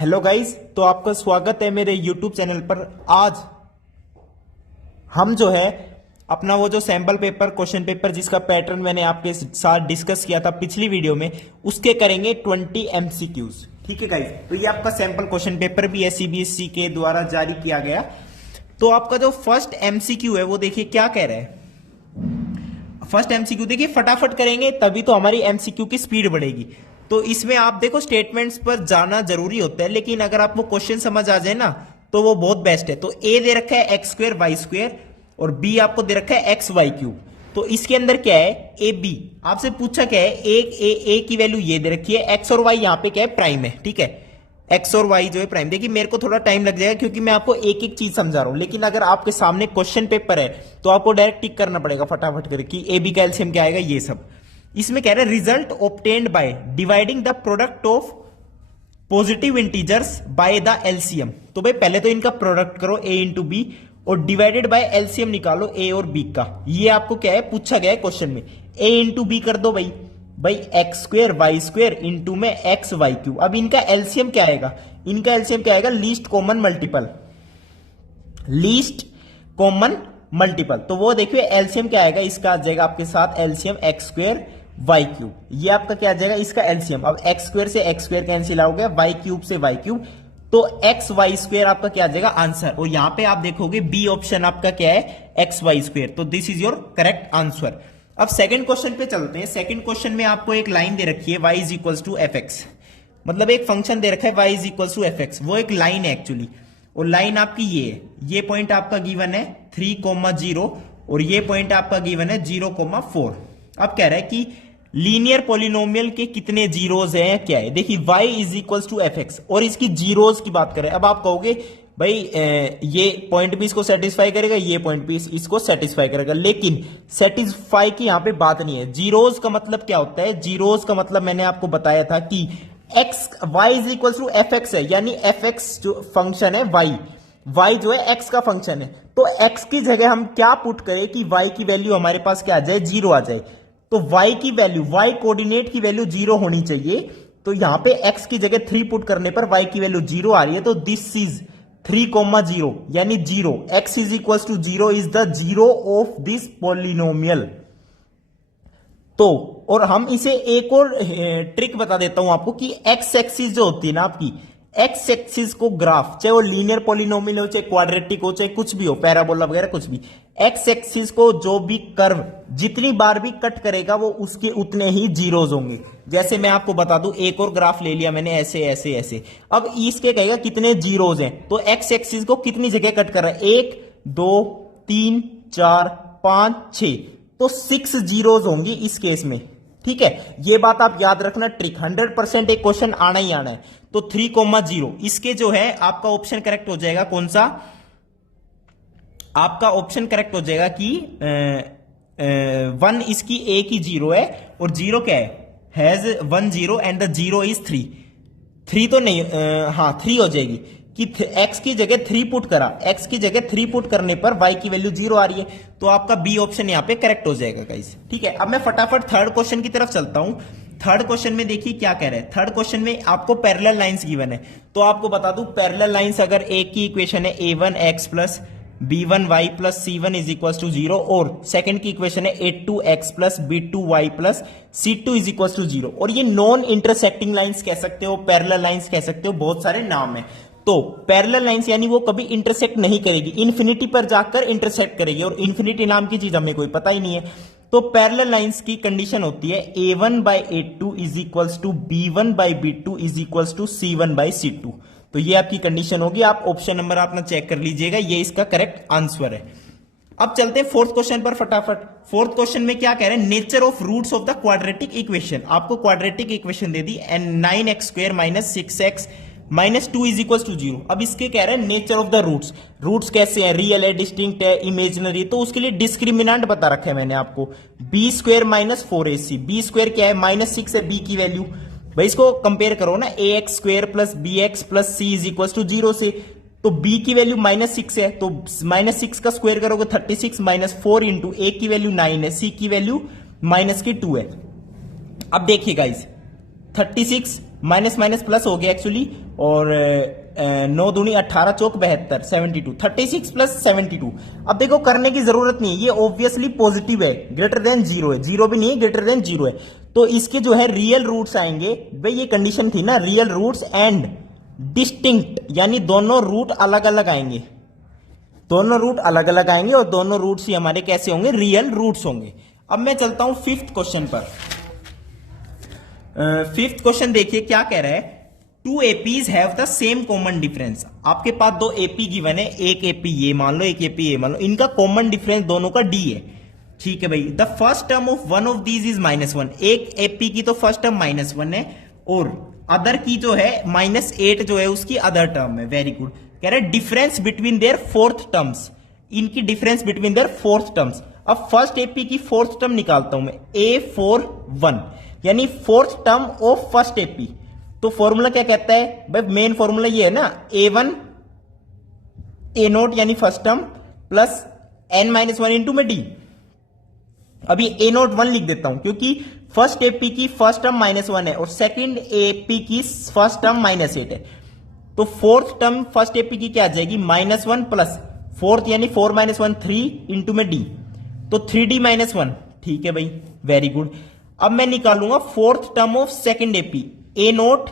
Hello guys, तो आपका स्वागत है मेरे यूट्यूब चैनल पर। आज हम जो है अपना वो जो सैंपल पेपर क्वेश्चन पेपर जिसका पैटर्न मैंने आपके साथ डिस्कस किया था पिछली वीडियो में, उसके करेंगे 20 एमसीक्यूज। ठीक है गाइस, तो ये आपका सैंपल क्वेश्चन पेपर भी है सीबीएसई के द्वारा जारी किया गया। तो आपका जो फर्स्ट एमसीक्यू है वो देखिए क्या कह रहा है। फर्स्ट एमसीक्यू देखिए, फटाफट करेंगे तभी तो हमारी एमसीक्यू की स्पीड बढ़ेगी। तो इसमें आप देखो स्टेटमेंट्स पर जाना जरूरी होता है, लेकिन अगर आपको क्वेश्चन समझ आ जाए ना तो वो बहुत बेस्ट है। तो ए दे रखा है एक्स स्क्वायर वाई स्क्वायर और बी आपको दे रखा है एक्स वाई क्यूब। तो इसके अंदर क्या है, ए बी आपसे पूछा क्या है, ए की वैल्यू ये दे रखी है, एक्स और वाई यहाँ पे क्या है, प्राइम है। ठीक है, एक्स और वाई जो है प्राइम। देखिए मेरे को थोड़ा टाइम लग जाएगा क्योंकि मैं आपको एक एक चीज समझा रहा हूं, लेकिन अगर आपके सामने क्वेश्चन पेपर है तो आपको डायरेक्ट टिक करना पड़ेगा फटाफट करके कि ए बी का एलसीएम क्या आएगा ये सब। इसमें कह रहा है result obtained by dividing the product of positive integers by the LCM. तो भाई पहले तो इनका प्रोडक्ट करो ए इंटू बी और डिवाइडेड बाय एलसीएम निकालो ए और बी का। ये आपको क्या है पूछा गया है क्वेश्चन में। ए इंटू बी कर दो भाई x square y square into में एक्स वाई क्यूब। अब इनका एलसीएम क्या आएगा, इनका एलसीएम क्या आएगा, least common multiple. Least common multiple तो वो देखिए एलसीएम क्या आएगा, इसका आ जाएगा आपके साथ LCM x square y cube. ये आपका क्या आ जाएगा, इसका एलसीएम। अब एक्स स्क्वायर से एक्स स्क्वायर कैंसिल हो गया, वाई क्यूब से वाई क्यूब, तो एक्स वाई स्क्वायर आपका क्या आ जाएगा आंसर। और यहां पे आप देखोगे बी ऑप्शन आपका क्या है, एक्स वाई स्क्वायर। तो this is your correct answer. अब सेकंड क्वेश्चन पे चलते हैं। सेकंड क्वेश्चन में आपको एक लाइन दे रखी है y is equals to f x, मतलब एक फंक्शन दे रखा है y is equals to f x. वो एक लाइन है एक्चुअली, और लाइन आपकी ये है। ये पॉइंट आपका गिवन है 3,0 और ये पॉइंट आपका गिवन है 0,4। अब कह रहा है कि लीनियर पॉलिनोमियल के कितने जीरोज हैं, क्या है। देखिए y is equals to f x और इसकी जीरोज की बात करें। अब आप कहोगे भाई ये पॉइंट भी इसको सेटिस्फाई करेगा, ये पॉइंट भी इसको सेटिस्फाई करेगा, लेकिन सेटिस्फाई की यहां पे बात नहीं है। जीरोज का मतलब क्या होता है, जीरोज का मतलब मैंने आपको बताया था कि x y is equal to f x है, यानी एफ एक्स जो फंक्शन है वाई जो है एक्स का फंक्शन है। तो एक्स की जगह हम क्या पुट करें कि वाई की वैल्यू हमारे पास क्या आ जाए, जीरो आ जाए। तो वाई की वैल्यू, वाई कोऑर्डिनेट की वैल्यू जीरो होनी चाहिए। तो यहां पे एक्स की जगह 3 पुट करने पर वाई की वैल्यू जीरो आ रही है। तो दिस इज 3,0 यानी zero. X is equal to zero is the zero of this polynomial. तो और हम इसे एक और ट्रिक बता देता हूं आपको कि एक्स एक्सिस जो होती है ना आपकी, एक्स एक्सिस को ग्राफ, चाहे वो लीनियर पॉलिनोमियल हो, चाहे क्वाड्रेटिक हो, चाहे कुछ भी हो, पैराबोला वगैरह कुछ भी, एक्स एक्सिस को जो भी कर्व जितनी बार भी कट करेगा वो उसके उतने ही जीरोज होंगे। जैसे मैं आपको बता दूं, एक और ग्राफ ले लिया मैंने, ऐसे ऐसे ऐसे। अब इसके कहेगा कितने जीरोज हैं, तो एक्स एक्सिस को कितनी जगह कट कर रहा है, 1 2 3 4 5 6, तो 6 जीरोज होंगी इस केस में। ठीक है, ये बात आप याद रखना, ट्रिक 100% एक क्वेश्चन आना ही आना है। तो 3,0 इसके जो है आपका ऑप्शन करेक्ट हो जाएगा, कौन सा, आपका ऑप्शन करेक्ट हो जाएगा कि 1 इसकी ए की जीरो है और जीरो क्या has 1 0 and the zero is 3 तो नहीं, हाँ 3 हो जाएगी कि एक्स की जगह 3 पुट करा, एक्स की जगह 3 पुट करने पर वाई की वैल्यू जीरो आ रही है। तो आपका बी ऑप्शन यहां पे करेक्ट हो जाएगा गाइस। ठीक है, अब मैं फटाफट थर्ड क्वेश्चन की तरफ चलता हूं। थर्ड क्वेश्चन में देखिए क्या कह रहे हैं। थर्ड क्वेश्चन में आपको पैरेलल लाइंस गिवन है। तो आपको बता दूं, पैरेलल लाइंस अगर एक की इक्वेशन है a1 x plus b1 y plus c1 is equal to 0 और सेकंड की इक्वेशन है a2 x plus b2 y plus c2 is equal to 0, और ये नॉन इंटरसेक्टिंग लाइंस कह सकते हो, पैरेलल लाइंस कह सकते हो, बहुत सारे नाम है। तो पैरेलल लाइंस यानी वो कभी इंटरसेक्ट नहीं करेगी, इन्फिनिटी पर जाकर इंटरसेक्ट करेगी, और इन्फिनिटी नाम की चीज हमें कोई पता ही नहीं है। तो पैरेलल लाइंस की कंडीशन होती है a1 by a2 is equals to b1 by b2 is equals to c1 by c2। तो ये आपकी कंडीशन होगी। आप ऑप्शन नंबर अपना चेक कर लीजिएगा, ये इसका करेक्ट आंसर है। अब चलते हैं फोर्थ क्वेश्चन पर फटाफट। फोर्थ क्वेश्चन में क्या कह रहे हैं, nature of roots of the quadratic equation. आपको क्वाड्रेटिक इक्वेशन दे दी and 9x square minus 6x minus 2 is equal to 0। अब इसके कह रहे हैं nature of the roots. Roots कैसे हैं, रियल है, डिस्टिंक्ट है, इमेजिनरी। तो उसके लिए डिस्क्रिमिनेंट बता रखा है मैंने आपको, b square minus 4ac। B square क्या है, माइनस 6 है बी की वैल्यू। भाई इसको कंपेयर करो ना, a x square plus b x plus c is equal to 0 से। तो b की वैल्यू माइनस 6 है, तो माइनस 6 का स्क्वायर करोगे 36 माइनस 4 इंटू ए की वैल्यू 9 है, c की वैल्यू माइनस की 2 है। अब देखिए गाइस, 36 माइनस माइनस प्लस हो गया एक्चुअली, और 9 दूनी 18 चौक 72, 72, 36 प्लस 72। अब देखो करने की जरूरत नहीं है, ये ऑब्वियसली पॉजिटिव है, ग्रेटर देन जीरो है, जीरो भी नहीं है, ग्रेटर देन जीरो है। तो इसके जो है रियल रूट्स आएंगे, भाई ये कंडीशन थी ना, रियल रूट्स एंड डिस्टिंक्ट, यानी दोनों रूट अलग अलग आएंगे, दोनों रूट अलग अलग आएंगे और दोनों रूट्स ही हमारे कैसे होंगे, रियल रूट्स होंगे। अब मैं चलता हूं फिफ्थ क्वेश्चन पर। फिफ्थ क्वेश्चन देखिए क्या कह रहा है, two APs have the same common difference. आपके पास दो एपी गिवन है, एक एपी ये मान लो, एक एपी ये मान लो, इनका कॉमन डिफरेंस दोनों का डी है, ठीक है भाई। The first term of one of these is -1, एक एपी की तो फर्स्ट टर्म -1 है और अदर की जो है -8 जो है उसकी अदर टर्म है। Very good. कह रहे difference between their fourth terms, इनकी difference between their fourth terms. अब फर्स्ट एपी की फोर्थ टर्म निकालता हूं मैं, A41, यानी fourth term of first AP. तो फॉर्मूला क्या कहता है भाई, मेन फॉर्मूला ये है ना, A1 A0 यानी first term plus n-1 into में डी। अभी A0 1 लिख देता हूं क्योंकि फर्स्ट एपी की फर्स्ट टर्म -1 है और सेकंड एपी की फर्स्ट टर्म -8 है। तो फोर्थ टर्म फर्स्ट एपी की क्या आ जाएगी, -1 प्लस फोर्थ यानी 4 - 1 3 इंटू में डी, तो 3D-1, ठीक है भाई, वेरी गुड। अब मैं निकालूंगा fourth term of second AP, A0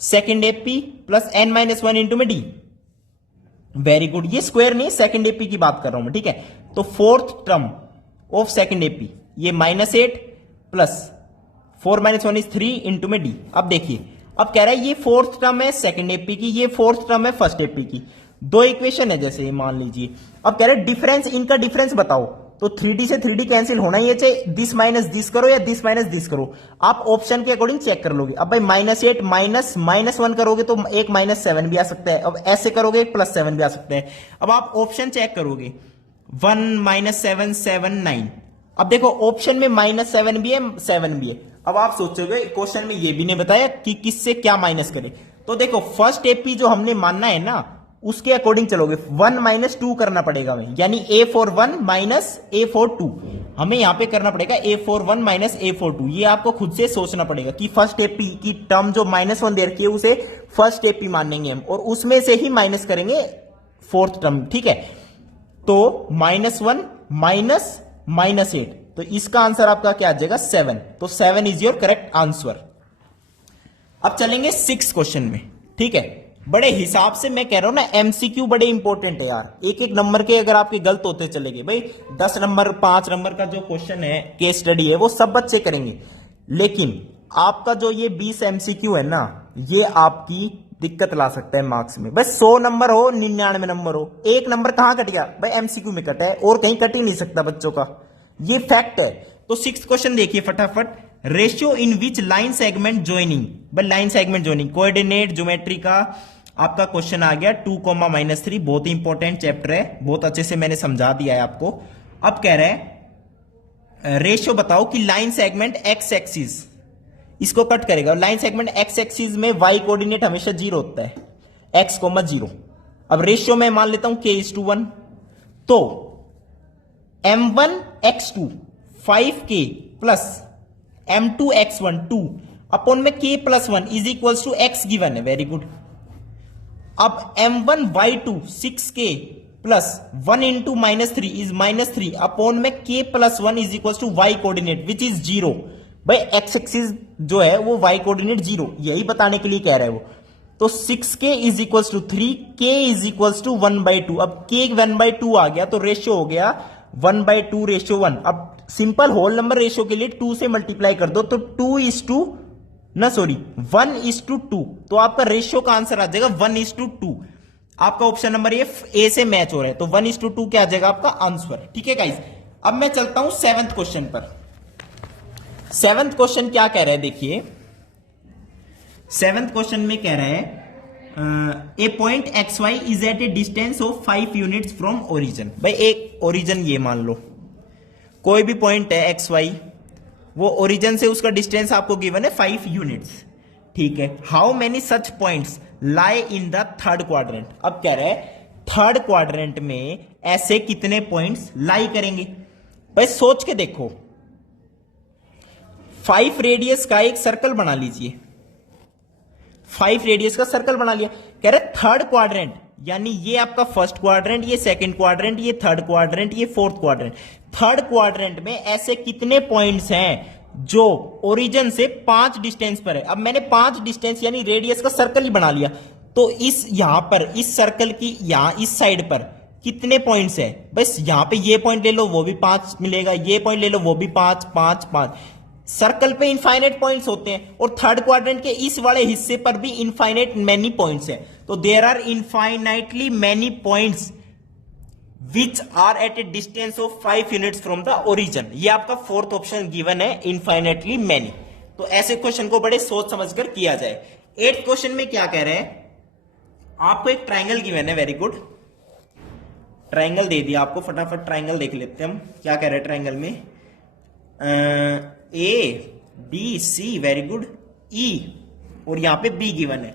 second AP plus n-1 into में डी, वेरी गुड। ये स्क्वायर नहीं, सेकंड एपी की बात कर रहा हूं मैं, ठीक है। तो fourth term of second AP ये -8 प्लस 4 - 1 इज 3 इंटू में डी। अब देखिए, अब कह रहा है ये फोर्थ टर्म है सेकंड एपी की, ये फोर्थ टर्म है फर्स्ट एपी की, दो इक्वेशन है जैसे मान लीजिए। अब कह रहे हैं डिफरेंस, इनका डिफरेंस बताओ, तो 3D से 3D कैंसिल होना ही है, चाहे दिस माइनस दिस करो या दिस माइनस दिस करो, आप ऑप्शन के अकॉर्डिंग चेक कर लोगे। अब भाई -8 माइनस -1 करोगे तो एक -7 भी आ सकता है, अब ऐसे करोगे एक +7 भी आ सकता है। अब आप ऑप्शन चेक करोगे, 1 - 7 7 9। अब देखो ऑप्शन में -7 भी है 7 भी है। अब आप सोचोगे क्वेश्चन में ये भी नहीं बताया कि किससे क्या माइनस करें, तो देखो फर्स्ट एपी जो हमने मानना है ना उसके अकॉर्डिंग चलोगे, 1 - 2 करना पड़ेगा हमें, यानी A41 माइनस A42 हमें यहां पे करना पड़ेगा, A41 माइनस A42। ये आपको खुद से सोचना पड़ेगा कि फर्स्ट एपी की टर्म जो -1 दे रखी है उसे फर्स्ट एपी मानेंगे हम और उसमें से ही माइनस करेंगे फोर्थ टर्म, ठीक है। तो -1 माइनस -8, तो इसका आंसर आपका क्या आ जाएगा, 7। तो 7 इज योर करेक्ट आंसर। अब चलेंगे 6 क्वेश्चन में, ठीक है। बड़े हिसाब से मैं कह रहा हूं ना, एमसीक्यू बड़े इंपॉर्टेंट है यार, एक एक नंबर के अगर आपके गलत होते चले गए, भाई 10 नंबर 5 नंबर का जो क्वेश्चन है केस स्टडी है वो सब बच्चे करेंगे, लेकिन आपका जो ये 20 एमसीक्यू है ना, ये आपकी दिक्कत ला सकता है मार्क्स में। बस 100 नंबर हो 99 नंबर हो, एक नंबर कहां कट गया भाई, एमसीक्यू में कटा है और कहीं कट ही नहीं सकता बच्चों का, ये फैक्ट है। तो 6th क्वेश्चन देखिए फटाफट, ratio in which line segment joining, भाई line segment joining coordinate geometry का आपका क्वेश्चन आ गया 2, -3, बहुत ही इंपॉर्टेंट चैप्टर है, बहुत अच्छे से मैंने समझा दिया है आपको। अब कह रहे हैं रेशियो बताओ कि लाइन सेगमेंट एक्स एक्सिस इसको कट करेगा, लाइन सेगमेंट एक्स एक्सिस में वाई कोऑर्डिनेट हमेशा 0 होता है, x, 0। अब रेशियो में मान लेता हूं k:1, तो m1x2 5k plus m2x1 2 upon में k+1 is equal to x given है, वेरी गुड। अब m1y2 6k plus 1 into -3 is -3 upon में k+1 is equal to y coordinate which is 0। भाई x एक्सिस जो है वो y कोऑर्डिनेट 0, यही बताने के लिए कह रहा है वो। तो 6k is equal to 3, k is equal to 1/2। अब k 1/2 आ गया तो रेशियो हो गया 1/2 रेशियो 1। अब सिंपल होल नंबर रेशियो के लिए 2 से मल्टीप्लाई कर दो, तो 1:2, तो आपका रेशियो का आंसर आ जाएगा 1:2। आपका ऑप्शन नंबर ए से मैच हो रहा है, तो 1:2 क्या आ जाएगा आपका आंसर, ठीक है गाइस। अब मैं चलता हूं 7th क्वेश्चन पर। 7th क्वेश्चन क्या कह रहा है देखिए, 7th क्वेश्चन में कह रहा है a point XY is at a distance of 5 units from origin. भाई एक ओरिजिन ये मान लो, कोई भी पॉइंट है XY, वो ओरिजिन से उसका डिस्टेंस आपको गिवन है 5 यूनिट्स, ठीक है। How many such points lie in the third quadrant. अब कह रहा है थर्ड क्वाड्रेंट में ऐसे कितने पॉइंट्स लाई करेंगे। भाई सोच के देखो, 5 रेडियस का एक सर्कल बना लीजिए, 5 रेडियस का सर्कल बना लिया। कह रहे थर्ड क्वाड्रेंट, यानी ये आपका फर्स्ट क्वाड्रेंट, ये सेकंड क्वाड्रेंट, ये थर्ड क्वाड्रेंट, ये फोर्थ क्वाड्रेंट। थर्ड क्वाड्रेंट में ऐसे कितने पॉइंट्स हैं जो ओरिजिन से 5 डिस्टेंस पर है। अब मैंने 5 डिस्टेंस यानी रेडियस का सर्कल ही बना लिया, तो इस यहां पर इस सर्कल की यहां इस साइड पर कितने पॉइंट्स है, बस यहां पे ये पॉइंट ले लो वो भी 5 मिलेगा, ये पॉइंट ले लो वो भी 5 5 5। सर्कल पे इनफाइनाइट पॉइंट्स होते हैं और थर्ड क्वाड्रेंट के इस वाले हिस्से पर भी इनफाइनाइट मैनी पॉइंट्स हैं। तो there are infinitely many points which are at a distance of 5 units from the origin. ये आपका फोर्थ ऑप्शन गिवन है, इनफाइनाइटली मैनी। तो ऐसे क्वेश्चन को बड़े सोच समझकर किया जाए। 8th क्वेश्चन में क्या कह रहे हैं, आपको एक ट्राइंगल गिवन है, वेरी गुड। ट्राइंगल दे दिया आपको, फटाफट ट्राइंगल देख लेते हैं हम क्या कह रहे हैं ट्राइंगल में। A B C, very good, E और यहां पे बी गिवन है,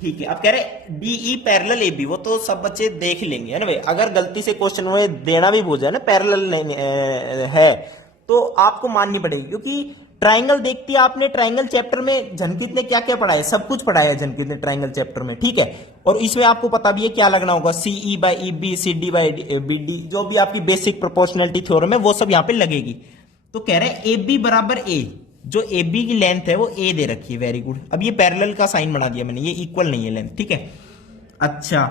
ठीक है। अब कह रहे D E parallel A B, वो तो सब बच्चे देख लेंगे है ना भाई। अगर गलती से क्वेश्चन में देना भी भूल जाए ना पैरेलल है तो आपको माननी पड़ेगी, क्योंकि ट्राइंगल देखती है आपने ट्राइंगल चैप्टर में झनकीत ने क्या क्या पढ़ाया, सब कुछ पढ़ाया है झनकीत ने ट्राइंगल चैप्टर में, ठीक है। और इसमें आपको पता भी है क्या लगना होगा, C E by E B, C D by B D, जो भी आपकी बेसिक प्रोपोर्शनलिटी थ्योरम है वो सब यहां पे लगेगी। तो कह रहे हैं ए बी बराबर ए, जो ए बी की लेंथ है वो ए दे रखी है, वेरी गुड। अब ये पैरेलल का साइन बना दिया मैंने, ये इक्वल नहीं है लेंथ, ठीक है। अच्छा,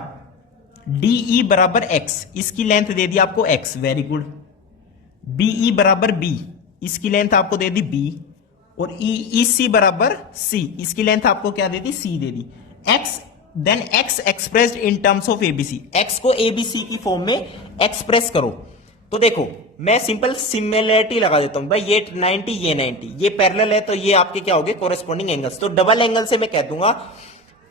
डी ई बराबर एक्स, इसकी लेंथ दे दी आपको x, very good. B E बराबर बी, इसकी लेंथ आपको दे दी बी। और ई सी बराबर सी, इसकी लेंथ आपको क्या दे दी, सी दे दी। X then x expressed in terms of ABC, x को एबीसी की फॉर्म में एक्सप्रेस करो। तो देखो मैं सिंपल सिमिलरिटी लगा देता हूं भाई, ये 90 ये 90, ये पैरेलल है तो ये आपके क्या हो गए कोरेस्पॉन्डिंग एंगल्स। तो डबल एंगल से मैं कह दूंगा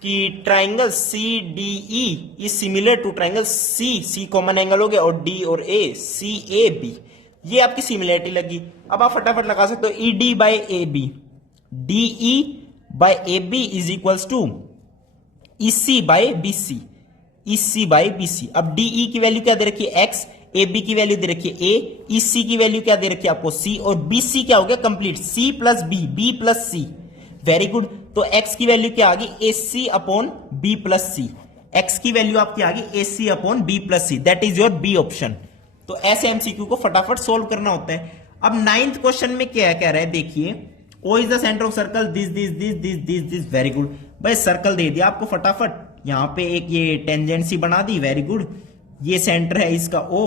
कि triangle C D E is similar to triangle C, C common angle हो गया, और डी और ए, सी ए बी, ये आपकी सिमिलरिटी लगी। अब आप फटाफट लगा सकते हो, E D by A B, D E by A B is equals to E C by B C, E C by B C. अब डी ई की वैल्यू क्या दे रखी है एक्स, ए बी की वैल्यू दे रखी है ए, ई सी की वैल्यू क्या दे रखी है आपको सी, और बी सी क्या हो गया complete, C plus B, B plus C, very good. तो एक्स की वैल्यू क्या आ गई, A C upon B plus C, x की वैल्यू आपकी आ गई A C upon B plus C, that is your B option. तो ऐसे एमसीक्यू को फटाफट सोल्व करना होता है। अब 9th क्वेश्चन में क्या कह रहा है, देखिए O is the centre of circle, this this this this this this, very good. भाई सर्कल दे दिया आपको फटाफट, यहां पे एक ये टेंजेंसी बना दी, वेरी गुड। ये सेंटर है इसका O,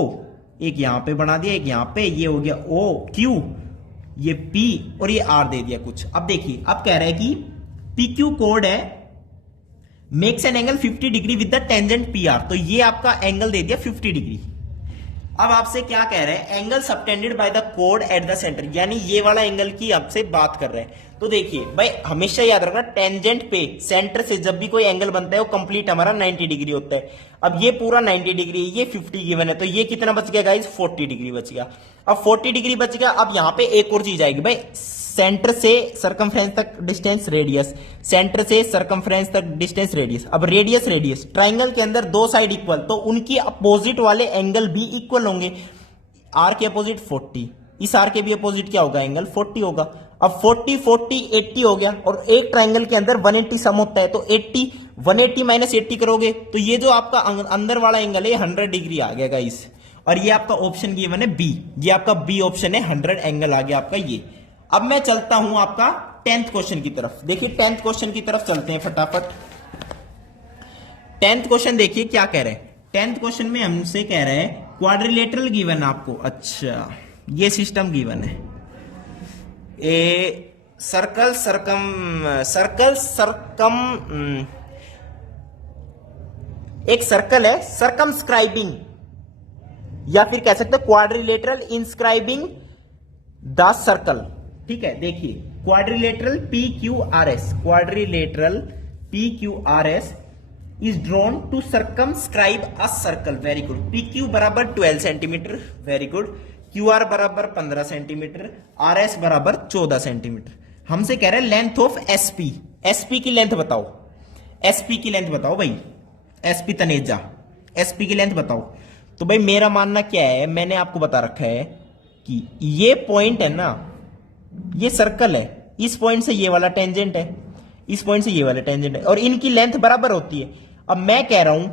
एक यहां पे बना दिया, एक यहां पे, ये हो गया O Q, ये P और ये R दे दिया कुछ। अब देखिए अब कह रहा है कि PQ कोड है, makes an angle 50 degree with the tangent PR, तो ये आपका एंगल दे दिया 50 डिग्री। अब आपसे क्या कह रहे हैं, angle subtended by the code at the centre, यानी ये वाला एंगल की आपसे बात कर रहे हैं। तो देखिए भाई हमेशा याद रखना, टेंजेंट पे सेंटर से जब भी कोई एंगल बनता है वो कंप्लीट हमारा 90 डिग्री होता है। अब ये पूरा 90 डिग्री, ये 50 गिवन है, तो ये कितना बच गया गाइस, 40 डिग्री बच गया। अब 40 डिग्री बच गया, अब यहां पे एक और चीज आएगी भाई, सेंटर से सरकमफ्रेंस तक डिस्टेंस रेडियस, सेंटर से सरकमफ्रेंस तक डिस्टेंस रेडियस। अब रेडियस रेडियस, ट्राइंगल के अंदर दो साइड इक्वल, तो उनकी अपोजिट वाले एंगल भी इक्वल होंगे। आर के अपोजिट 40, इस आर के भी अपोजिट क्या होगा, एंगल 40 होगा। अब 40 40 80 हो गया, और एक ट्राइंगल के अंदर 180 सम होता है, तो 80 180 माइनस 80 करोगे तो ये जो आपका अंदर वाला एंगल है 100 डिग्री आ गया गाइस। और ये आपका ऑप्शन गिवन है बी, ये आपका बी ऑप्शन है, 100 एंगल आ गया आपका ये। अब मैं चलता हूं आपका 10th क्वेश्चन की तरफ। देखिए 10th क्वेश्चन की तरफ चलते हैं फटाफट। 10th क्वेश्चन देखिए क्या कह रहे हैं। 10th क्वेश्चन में हमसे कह रहे हैं क्वाड्रिलेटरल गिवन आपको, अच्छा ये सिस्टम गिवन है, ए सर्कल एक सर्कल है सरकमस्क्राइबिंग, या फिर कह सकते हैं क्वाड्रिलेटरल इंस्क्राइबिंग द सर्कल, ठीक है। देखिए quadrilateral PQRS, quadrilateral PQRS is drawn to circumscribe a circle, very good. PQ बराबर 12 सेंटीमीटर, वेरी गुड। QR बराबर 15 सेंटीमीटर, RS बराबर 14 सेंटीमीटर। हमसे कह रहे हैं लेंथ ऑफ SP, SP की लेंथ बताओ, SP की लेंथ बताओ भाई, SP तनेजा, SP की लेंथ बताओ। तो भाई मेरा मानना क्या है, मैंने आपको बता रखा है कि ये पॉइंट है ना, ये सर्कल है, इस पॉइंट से ये वाला टेंजेंट है, इस पॉइंट से ये वाला टेंजेंट है और इनकी लेंथ बराबर होती है। अब मैं कह रहा हूं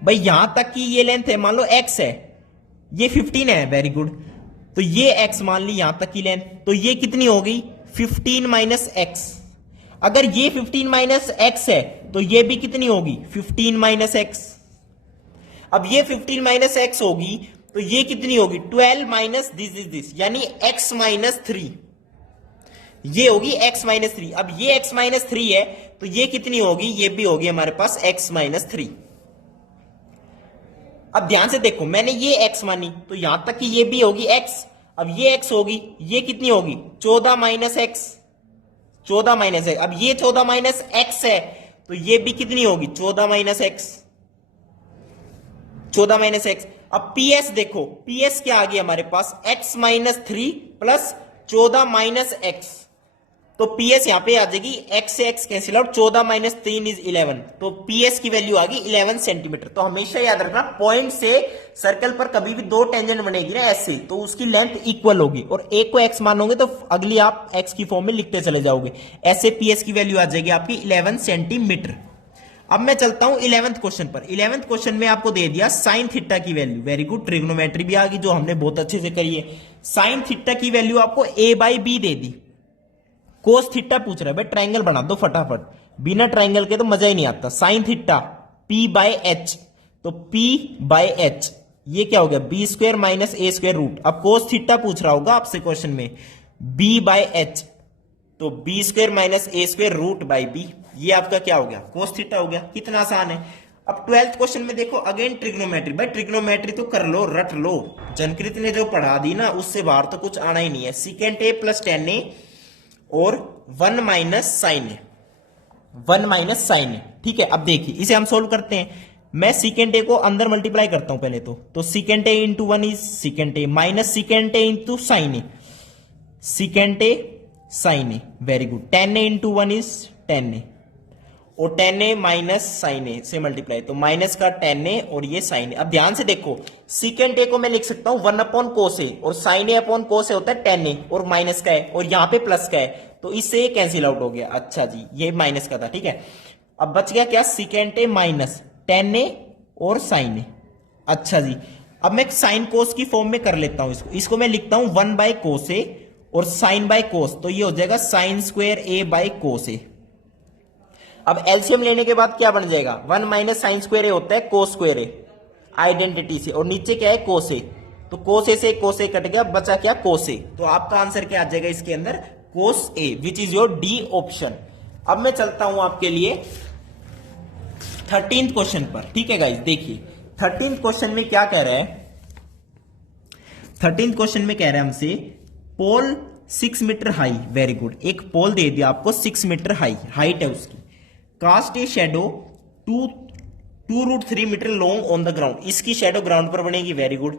भाई यहां तक की ये लेंथ है, मान लो x है, ये 15 है, वेरी गुड। तो ये x मान ली यहां तक की लेंथ, तो ये कितनी हो गई 15 माइनस एक्स। अगर ये 15 माइनस एक्स है तो ये भी कितनी होगी 15 माइनस एक्स। अब ये 15 माइनस एक्स होगी तो ये कितनी होगी 12 माइनस दिस इज दिस, यानी x माइनस 3। ये होगी x माइनस 3। अब ये x माइनस 3 है तो ये कितनी होगी, ये भी होगी हमारे पास x माइनस 3। अब ध्यान से देखो, मैंने ये x मानी तो यहां तक कि ये भी होगी x। अब ये x होगी, ये कितनी होगी 14 माइनस एक्स, 14 माइनस एक्स। अब ये 14 माइनस एक्स है तो ये भी कितनी होगी 14 माइनस एक्स, 14 माइनस एक्स। अब PS देखो, PS क्या आ गया हमारे पास x minus 3 plus 14 minus x. तो PS यहां पे आ जाएगी, x से x cancel out, 14 minus 3 is 11। तो PS की वैल्यू आ गई 11 सेंटीमीटर। तो हमेशा याद रखना पॉइंट से सर्कल पर कभी भी दो टेंजेंट बनेगी ना ऐसे, तो उसकी लेंथ इक्वल होगी और एक को x मानोगे तो अगली आप x की फॉर्म में लिखते चले जाओगे। ऐसे PS की वैल्यू आ जाएगी आपकी 11 सेंटीमीटर। अब मैं चलता हूं 11th क्वेश्चन पर। 11th क्वेश्चन में आपको दे दिया साइन थीटा की वैल्यू, वेरी गुड, ट्रिग्नोमेट्री भी आ गई जो हमने बहुत अच्छे से करी है। साइन थीटा की वैल्यू आपको a बाई बी दे दी। कोस थीटा पूछ रहा है भाई, ट्राइंगल बना दो फटाफट, बिना ट्राइंगल के तो मजा ही नहीं आता। Sine theta p bye H, तो p बाय एच ये क्या हो गया B square minus A square root. अब कोस थीटा पूछ रहा होगा आपसे क्वेश्चन में b बाय एच, तो B square minus A square root by B, ये आपका क्या हो गया कोस थीटा हो गया। कितना आसान है। अब 12th क्वेश्चन में देखो अगेन ट्रिग्नोमेट्री। भाई ट्रिग्नोमेट्री तो कर लो, रट लो, जनकृत ने जो पढ़ा दी ना उससे बाहर तो कुछ आना ही नहीं है। Secant A plus ten A और 1 माइनस साइन ए, 1 माइनस साइन ए, ठीक है। अब देखिए इसे हम सोल्व करते हैं। मैं सीकेंट ए को अंदर मल्टीप्लाई करता हूं पहले तो secant A into 1 is secant A minus secant A into sine A, secant A sine A, very good. Tan A into 1 is tan A और tan A minus sine A से multiply, तो minus का ten A और ये sign ए। अब ध्यान से देखो, सीकेंट ए को मैं लिख सकता हूं 1 अपॉन कोस ए और साइन ए अपॉन कोस ए होता है टेन ए और माइनस का है और यहां पे प्लस का है, तो इससे ये कैंसिल आउट हो गया। अच्छा जी, ये माइनस का था, ठीक है। अब बच गया क्या secant A minus ten A और साइन ए। अच्छा जी, अब मैं साइन कोस की फॉर्म में कर लेता हूं इसको मैं लिखता हूं 1 बाय कोस ए और साइन बाय कोस, तो ये हो जाएगा sine square A by cos A. अब एलसीएम लेने के बाद क्या बन जाएगा 1 माइनस साइन स्क्वायर ए होता है कोस स्क्वायर ए आइडेंटिटी से, और नीचे क्या है कोस ए, तो कोस ए से कोस ए कट गया, बचा क्या कोस ए। तो आपका आंसर क्या आ जाएगा इसके अंदर cos A, which is your D option. अब मैं चलता हूं आपके लिए 13th क्वेश्चन पर, ठीक है गाइस। देखिए 13th क्वेश्चन में क्या कह रहा है, 13th क्वेश्चन में कह रहा है हमसे पोल 6 मीटर हाई, वेरी गुड। एक पोल दे दिया आपको 6 मीटर हाई, हाइट है उसकी। Cast a shadow 2√3 metre long on the ground, इसकी शेडो ग्राउंड पर बनेगी, वेरी गुड।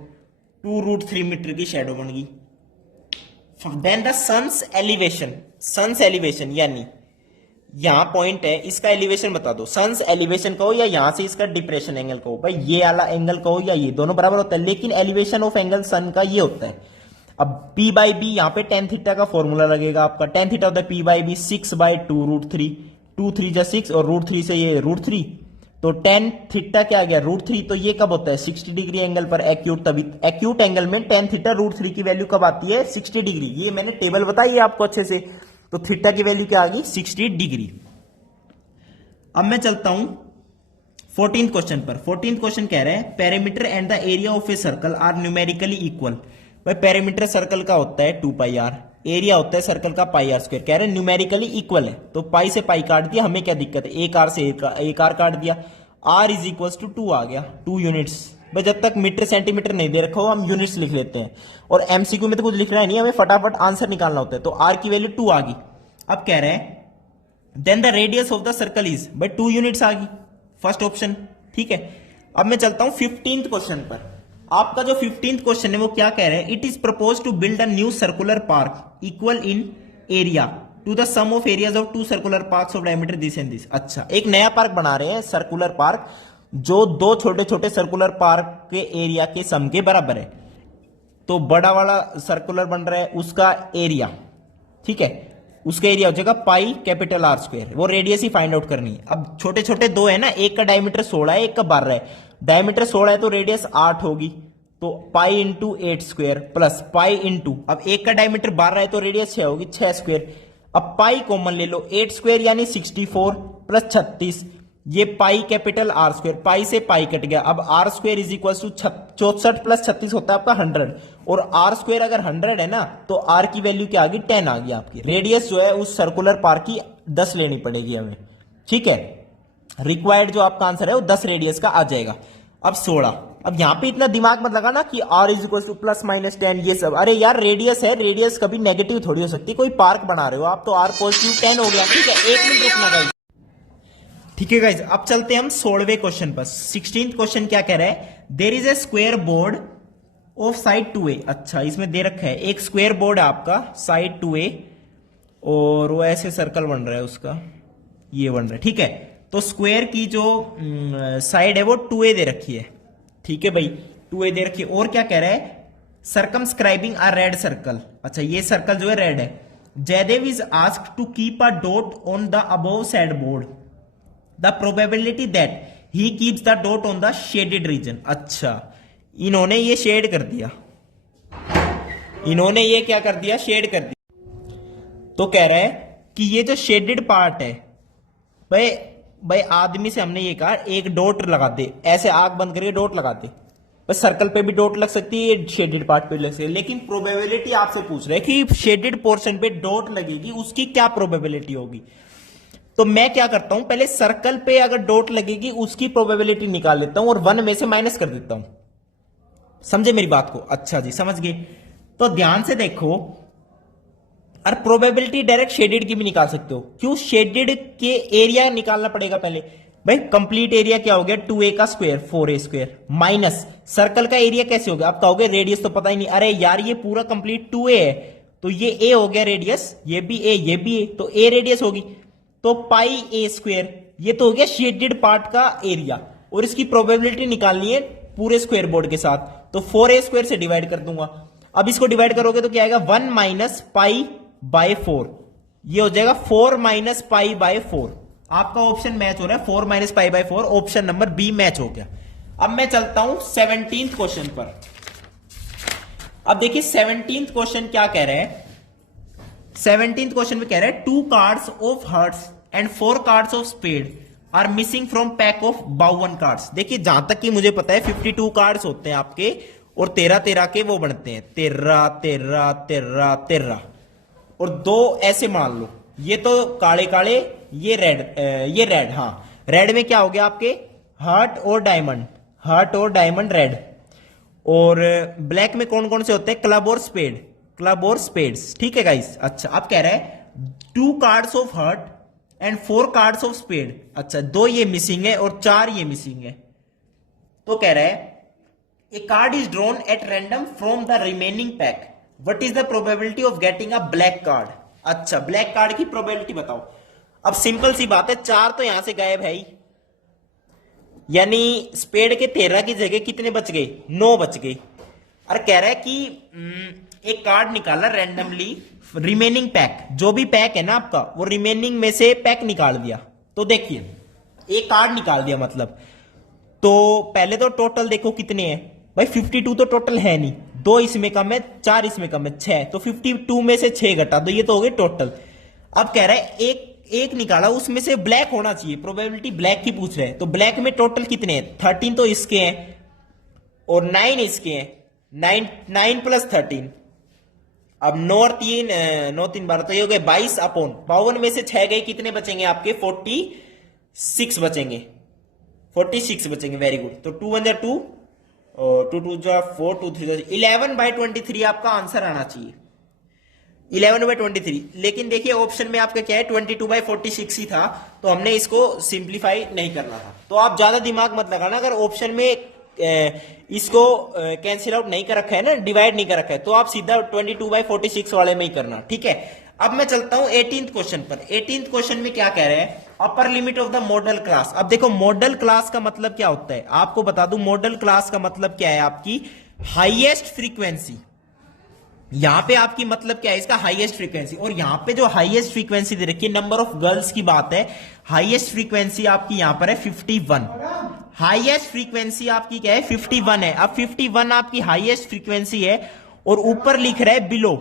2√3 मीटर की शेडो बन गई। Then the sun's elevation, sun's elevation यानी यहां पॉइंट है, इसका एलिवेशन बता दो। सन्स एलिवेशन कहो या यहां से इसका डिप्रेशन एंगल कहो, भाई ये वाला एंगल कहो या ये, दोनों बराबर होता है, लेकिन एलिवेशन ऑफ एंगल सन का ये होता है। अब P बाई बी, यहां पे टेन थीटा का फॉर्मूला लगेगा आपका। टेन थीटा होता है P बाई बी 6 बाई 2√3, 2 3 जा 6 और √3 से ये √3, तो टेन थीटा क्या आ गया √3। तो ये कब होता है 60 डिग्री एंगल पर एक्यूट, तभी एक्यूट एंगल में टेन थीटा √3 की वैल्यू कब आती है 60 डिग्री। ये मैंने टेबल बताई है आपको अच्छे से, तो थीटा की वैल्यू क्या आ गई 60 डिग्री। अब मैं चलता हूं 14th क्वेश्चन पर। 14th क्वेश्चन कह रहा है perimeter and the area of a circle are numerically equal. भाई पेरीमीटर सर्कल का होता है 2πr, एरिया होता है सर्कल का πr स्क्वायर। कह रहे हैं न्यूमेरिकली इक्वल है, तो पाई से पाई काट दिया, हमें क्या दिक्कत है, एक आर से एक आर काट दिया, r इज इक्वल टू 2 आ गया, 2 यूनिट्स। भाई जब तक मीटर सेंटीमीटर नहीं दे रखा हो हम यूनिट्स लिख लेते हैं, और एमसीक्यू में तो कुछ लिखना ही नहीं, हमें फटाफट आंसर निकालना होता है। तो r की वैल्यू 2 आ गई। अब कह रहे हैं then the radius of the circle is, भाई 2 यूनिट्स आ गई, फर्स्ट ऑप्शन, ठीक है। अब मैं चलता हूं 15th क्वेश्चन पर। आपका जो 15th क्वेश्चन है वो क्या कह रहे हैं, it is propose to build a new circular park equal in area to the sum of areas of 2 circular parks of diameter this and this. अच्छा, एक नया पार्क बना रहे हैं सर्कुलर पार्क, जो 2 छोटे छोटे सर्कुलर पार्क के एरिया के सम के बराबर है। तो बड़ा वाला सर्कुलर बन रहा है उसका एरिया, ठीक है, उसका एरिया हो जाएगा पाई कैपिटल आर स्क्वायर। वो रेडियस ही फाइंड आउट करनी है। अब छोटे छोटे दो है ना, एक का डायमीटर 16 है, एक का 12 है। डायमीटर 16 है तो रेडियस 8 होगी, तो pi into 8 square plus pi into, अब एक का डायमीटर 12 है तो रेडियस 6 होगी, 6 स्क्वायर। अब पाई कॉमन ले लो, 8 स्क्वायर यानी 64 प्लस 36, ये pi capital R square, pi से पाई कट गया। अब R square is equal to 64 plus 36 होता है आपका 100, और आर स्क्वायर अगर 100 है ना तो आर की वैल्यू क्या आ गई, 10 आ गई आपकी। रेडियस जो है उस सर्कुलर पार्क की 10 लेनी पड़ेगी हमें, ठीक है। रिक्वायर्ड जो आपका आंसर है वो 10 रेडियस का आ जाएगा। अब 16, अब यहां पे इतना दिमाग मत लगाना कि R is equal to plus minus 10 ये सब। अरे यार रेडियस है, रेडियस कभी नेगेटिव थोड़ी हो सकती है। कोई पार्क बना रहे हो आप तो आर पॉजिटिव 10 हो गया, ठीक है। 1 मिनट रुकना गाइस, ठीक है गाइस। अब चलते हैं हम 16वें क्वेश्चन पर। 16th क्वेश्चन क्या कह रहा है, there is a square board of side 2a। अच्छा, इसमें दे रखा है एक स्क्वायर बोर्ड है आपका साइड 2a, और वो ऐसे सर्कल बन रहा है उसका, ये बन रहा है, ठीक है। तो स्क्वायर की जो साइड है वो 2a दे रखी है, ठीक है भाई, 2a दे रखी है। और क्या कह रहा है, सर्कमस्क्राइबिंग अ रेड सर्कल। अच्छा, ये सर्कल जो है रेड है। Jaydev is asked to keep a dot on the above side board, the probability that he keeps the dot on the shaded region. अच्छा, इन्होंने ये शेड कर दिया, इन्होंने ये क्या कर दिया, शेड कर दिया। तो कह रहा है कि ये जो शेडेड पार्ट है, भाई भाई आदमी से हमने ये कहा एक डॉट लगा दे, ऐसे आंख बंद करके डॉट लगा दे। बस सर्कल पे भी डॉट लग सकती है, शेडेड पार्ट पे लग सकती है, लेकिन प्रोबेबिलिटी आपसे पूछ रहे हैं कि शेडेड पोर्शन पे डॉट लगेगी, उसकी क्या प्रोबेबिलिटी होगी। तो मैं क्या करता हूं, पहले सर्कल पे अगर डॉट लगेगी उसकी प्रोबेबिलिटी निकाल लेता हूं और 1 में से माइनस कर देता हूं। समझे मेरी बात को? अच्छा जी, समझ गए। तो ध्यान से देखो, और प्रोबेबिलिटी डायरेक्ट शेडेड की भी निकाल सकते हो। क्यों? शेडेड के एरिया निकालना पड़ेगा पहले। भाई कंप्लीट एरिया क्या हो गया, 2a का square 4a square, minus circle का एरिया कैसे हो गया। आप कहोगे रेडियस तो पता ही नहीं, अरे यार ये पूरा कंप्लीट 2a है, तो ये a हो गया रेडियस, ये भी a, ये भी a, तो a रेडियस होगी। तो पाई a स्क्वायर, ये तो हो गया शेडेड पार्ट का एरिया, और इसकी प्रोबेबिलिटी निकालनी है पूरे स्क्वायर बोर्ड के साथ, तो 4a स्क्वायर से डिवाइड कर दूंगा। अब इसको डिवाइड करोगे तो क्या आएगा, 1 माइनस पाई बाय 4, ये हो जाएगा 4 माइनस पाई बाय 4। आपका ऑप्शन मैच हो रहा है, 4 minus pi by 4, option number B match हो गया। अब मैं चलता हूं 17th क्वेश्चन पर। अब देखिए 17th क्वेश्चन क्या कह रहे हैं। 17th क्वेश्चन में कह रहे हैं 2 cards of hearts and 4 cards of spade are missing from pack of 52 cards. देखिए जहां तक कि मुझे पता है 52 कार्ड्स होते हैं आपके, और 13-13 के वो बनते हैं, 13 13 13 13, और 2 ऐसे मान लो, ये तो काले काले, ये रेड, हाँ रेड में क्या हो गया आपके, हार्ट और डायमंड, हार्ट और डायमंड रेड। और ब्लैक में कौन कौन से होते हैं, क्लब और स्पेड, क्लब और स्पेड्स, ठीक है गाइस। अच्छा, अब कह रहा है 2 cards of heart and 4 cards of spade. अच्छा, 2 ये मिसिंग है और 4 ये मिसिंग है। तो कह रहा है a card is drawn at random from the remaining pack, what is the probability of getting a black card. अच्छा, ब्लैक कार्ड की प्रोबेबिलिटी बताओ। अब सिंपल सी बात है, 4 तो यहां से गायब है ही, यानी स्पेड के 13 की जगह कितने बच गए, 9 बच गए। और कह रहा है कि एक कार्ड निकाला रैंडमली, रिमेनिंग पैक, जो भी पैक है ना आपका, वो रिमेनिंग में से पैक निकाल दिया। तो देखिए एक कार्ड निकाल दिया मतलब, तो पहले तो टोटल देखो कितने हैं भाई, 52 तो टोटल है नहीं, 2 इसमें कम है, 4 इसमें कम है, 6, तो 52 में से 6 घटा दो, ये तो हो गए टोटल। अब कह रहा है एक निकाला, उसमें से ब्लैक होना चाहिए, प्रोबेबिलिटी ब्लैक की पूछ रहे हैं। तो ब्लैक में टोटल कितने हैं, 13 तो इसके हैं और 9 इसके हैं, 9 प्लस 13, अब 9 और 3 12, तो ये हो गए 22 अपॉन 52 में से 6 गए, कितने बचेंगे आपके, 46 बचेंगे, 46 बचेंगे, वेरी गुड। तो 2 1 जा 2 और 2 2 जा 4, 2 3 जा 11/23 आपका आंसर आना चाहिए, 11/23। लेकिन देखिए ऑप्शन में आपका क्या है, 22/46 ही था, तो हमने इसको सिंप्लीफाई नहीं करना था। तो आप ज्यादा दिमाग मत लगाना, अगर ऑप्शन में इसको कैंसिल आउट नहीं कर रखा है ना, डिवाइड नहीं कर रखा है, तो आप सीधा 22/46 वाले में ही करना, ठीक है। अब मैं चलता हूं 18th क्वेश्चन पर। 18th क्वेश्चन में क्या कह रहे हैं, upper limit of the model class. अब देखो मॉडल क्लास का मतलब क्या होता है, आपको बता दूं, मॉडल क्लास का मतलब क्या है, आपकी हाईएस्ट फ्रीक्वेंसी, यहां पे आपकी मतलब क्या है, इसका हाईएस्ट फ्रीक्वेंसी, और यहां पे जो हाईएस्ट फ्रीक्वेंसी दे रखी है, नंबर ऑफ गर्ल्स की बात है, हाईएस्ट फ्रीक्वेंसी आपकी यहां पर है 51। हाईएस्ट फ्रीक्वेंसी आपकी क्या है, 51 है। अब 51 आपकी हाईएस्ट फ्रीक्वेंसी है और ऊपर लिख रहा है बिलो,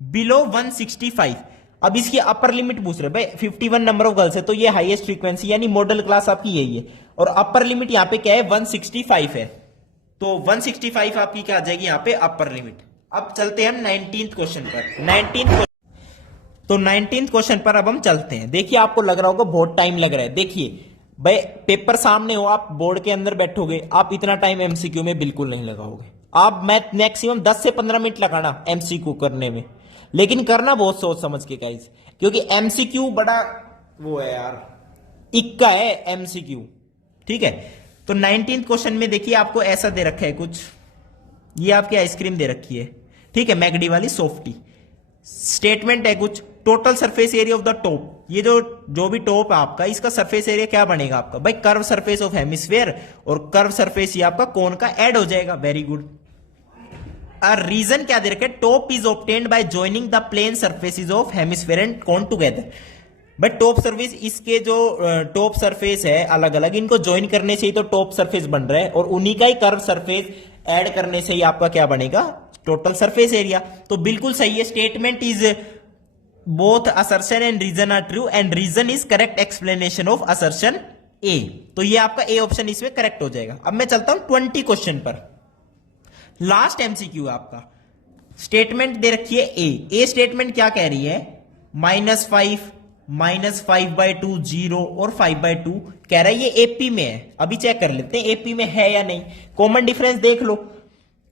बिलो 165। अब इसकी अपर लिमिट पूछ रहे भाई, 51 नंबर ऑफ गर्ल्स है तो ये हाईएस्ट फ्रीक्वेंसी यानी मॉडल क्लास आपकी यही है, और अपर लिमिट यहां पे क्या है 165 है, तो 165 आपकी क्या आ जाएगी यहां पे अपर लिमिट। अब चलते हैं हम 19th क्वेश्चन पर। 19th क्वेश्चन पर अब हम चलते हैं। देखिए आपको लग रहा होगा बहुत टाइम लग रहा है, देखिए भाई पेपर सामने हो, आप बोर्ड के अंदर बैठोगे, आप इतना टाइम एमसीक्यू में बिल्कुल नहीं लगाओगे। आप मैक्सिमम 10 से 15 मिनट लगाना एमसीक्यू करने में, लेकिन करना बहुत सोच समझ के गाइस, क्योंकि एमसीक्यू बड़ा वो है यार, इक्का है एमसीक्यू, ठीक है। तो 19th क्वेश्चन में देखिए आपको ऐसा दे रखा है कुछ, ये आपकी आइसक्रीम दे रखी है, ठीक है, मैगडी वाली सॉफ्टी। स्टेटमेंट है कुछ, total surface area of the top, ये जो भी टॉप है आपका, इसका सरफेस एरिया क्या बनेगा आपका भाई, कर्व सरफेस ऑफ हेमिस्फेयर, और कर्व सरफेस ये आपका कोन का ऐड हो जाएगा, वेरी गुड। रीजन क्या दे रखे, top is obtained by joining the plane surfaces of hemisphere and cone together. But top surface, इसके जो टॉप सरफेस है अलग अलग, इनको ज्वाइन करने से ही तो टॉप सरफेस बन रहा है, और उन्हीं का ही कर्व सरफेस ऐड करने से ही आपका क्या बनेगा, टोटल सरफेस एरिया। तो बिल्कुल सही है, statement is both assertion and reason are true and reason is correct explanation of assertion A. तो ये आपका ए ऑप्शन इसमें करेक्ट हो जाएगा। अब मैं चलता हूं 20 क्वेश्चन पर, लास्ट एमसीक्यू आपका। स्टेटमेंट दे रखी है ए स्टेटमेंट क्या कह रही है, -5 -5/2 0 और 5/2 कह रहा है, ये एपी में है। अभी चेक कर लेते हैं एपी में है या नहीं। कॉमन डिफरेंस देख लो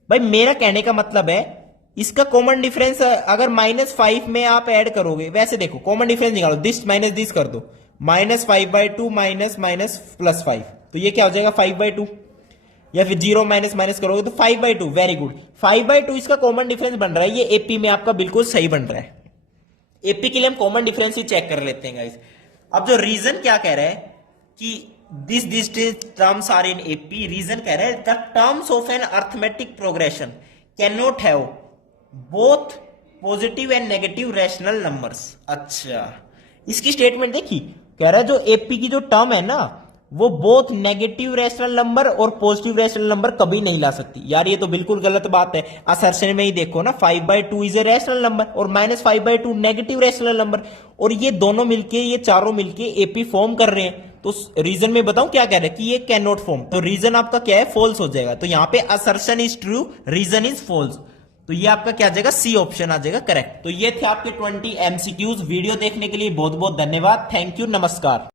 भाई, मेरा कहने का मतलब है इसका कॉमन डिफरेंस अगर -5 में आप ऐड करोगे, वैसे देखो कॉमन डिफरेंस निकालो, दिस माइनस दिस कर दो, -5/2 माइनस माइनस +5, तो ये क्या हो जाएगा 5/2, या फिर 0 माइनस करोगे तो 5/2, वेरी गुड। 5/2 इसका कॉमन डिफरेंस बन रहा है, ये एपी में आपका बिल्कुल सही बन रहा है। एपी के लिए हम कॉमन डिफरेंस ही चेक कर लेते हैं गाइस। अब जो रीजन क्या कह रहा है कि this terms are in AP, reason कह रहा है the terms of an arithmetic progression can not have both positive and negative rational numbers. अच्छा, इसकी स्टेटमेंट देखी, कह रहा है जो एपी की जो टर्म है ना, वो बोथ नेगेटिव रैशनल नंबर और पॉजिटिव रैशनल नंबर कभी नहीं ला सकती। यार ये तो बिल्कुल गलत बात है, असर्शन में ही देखो ना, 5/2 इज ए रैशनल नंबर और -5/2 नेगेटिव रैशनल नंबर, और ये दोनों मिलके, ये चारों मिलके एपी फॉर्म कर रहे हैं। तो रीजन में बताऊं क्या कह रहे हैं कि ये कैन नॉट फॉर्म, तो रीजन आपका क्या है, फॉल्स हो जाएगा। तो यहां पे assertion is true, reason is false, तो ये आपका क्या आ जाएगा, सी ऑप्शन आ जाएगा करेक्ट। तो ये थे आपके 20 एमसीक्यूज। वीडियो देखने के लिए बहुत बहुत धन्यवाद, थैंक यू, नमस्कार।